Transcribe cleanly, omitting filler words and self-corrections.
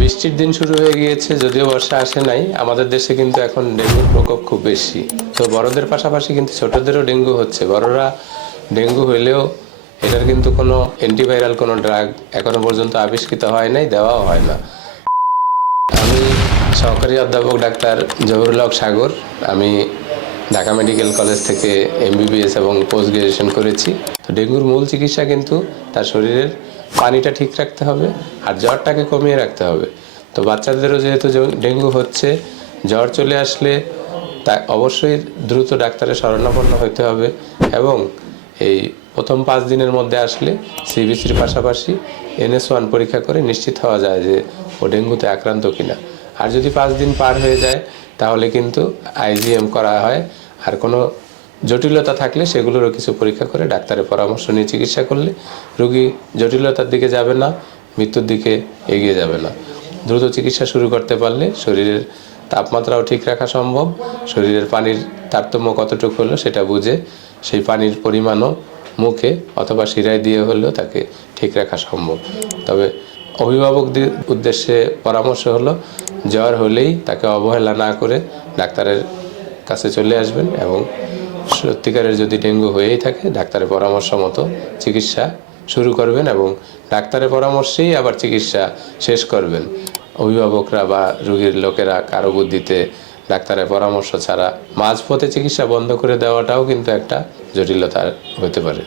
বৃষ্টির দিন শুরু হয়ে গিয়েছে, যদিও বর্ষা আসে নাই। আমাদের দেশে কিন্তু এখন ডেঙ্গুর প্রকোপ খুব বেশি। তো বড়দের পাশাপাশি কিন্তু ছোটদেরও ডেঙ্গু হচ্ছে। বড়রা ডেঙ্গু হইলেও এটার কিন্তু কোনো অ্যান্টিভাইরাল কোনো ড্রাগ এখনো পর্যন্ত আবিষ্কৃত হয় নাই, দেওয়াও হয় না। আমি সহকারী অধ্যাপক ডাক্তার জহুরুল হক সাগর। আমি ঢাকা মেডিকেল কলেজ থেকে এমবিবিএস এবং পোস্ট গ্রাজুয়েশন করেছি। তো ডেঙ্গুর মূল চিকিৎসা কিন্তু তার শরীরের পানিটা ঠিক রাখতে হবে আর জ্বরটাকে কমিয়ে রাখতে হবে। তো বাচ্চাদেরও যেহেতু ডেঙ্গু হচ্ছে, জ্বর চলে আসলে তা অবশ্যই দ্রুত ডাক্তারের শরণাপন্ন হতে হবে এবং এই প্রথম 5 দিনের মধ্যে আসলে সিবিসির পাশাপাশি NS1 পরীক্ষা করে নিশ্চিত হওয়া যায় যে ও ডেঙ্গুতে আক্রান্ত কিনা। আর যদি 5 দিন পার হয়ে যায় তাহলে কিন্তু IgM করা হয়। আর কোনো জটিলতা থাকলে সেগুলোরও কিছু পরীক্ষা করে ডাক্তারের পরামর্শ নিয়ে চিকিৎসা করলে রোগী জটিলতার দিকে যাবে না, মৃত্যুর দিকে এগিয়ে যাবে না। দ্রুত চিকিৎসা শুরু করতে পারলে শরীরের তাপমাত্রাও ঠিক রাখা সম্ভব। শরীরের পানির তারতম্য কতটুকু হলো সেটা বুঝে সেই পানির পরিমাণও মুখে অথবা শিরায় দিয়ে হলেও তাকে ঠিক রাখা সম্ভব। তবে অভিভাবকদের উদ্দেশ্যে পরামর্শ হলো, জ্বর হলেই তাকে অবহেলা না করে ডাক্তারের কাছে চলে আসবেন এবং সত্যিকারের যদি ডেঙ্গু হয়েই থাকে ডাক্তারের পরামর্শ মতো চিকিৎসা শুরু করবেন এবং ডাক্তারের পরামর্শেই আবার চিকিৎসা শেষ করবেন। অভিভাবকরা বা রোগীর লোকেরা কারো বুদ্ধিতে ডাক্তারের পরামর্শ ছাড়া মাঝপথে চিকিৎসা বন্ধ করে দেওয়াটাও কিন্তু একটা জটিলতা হতে পারে।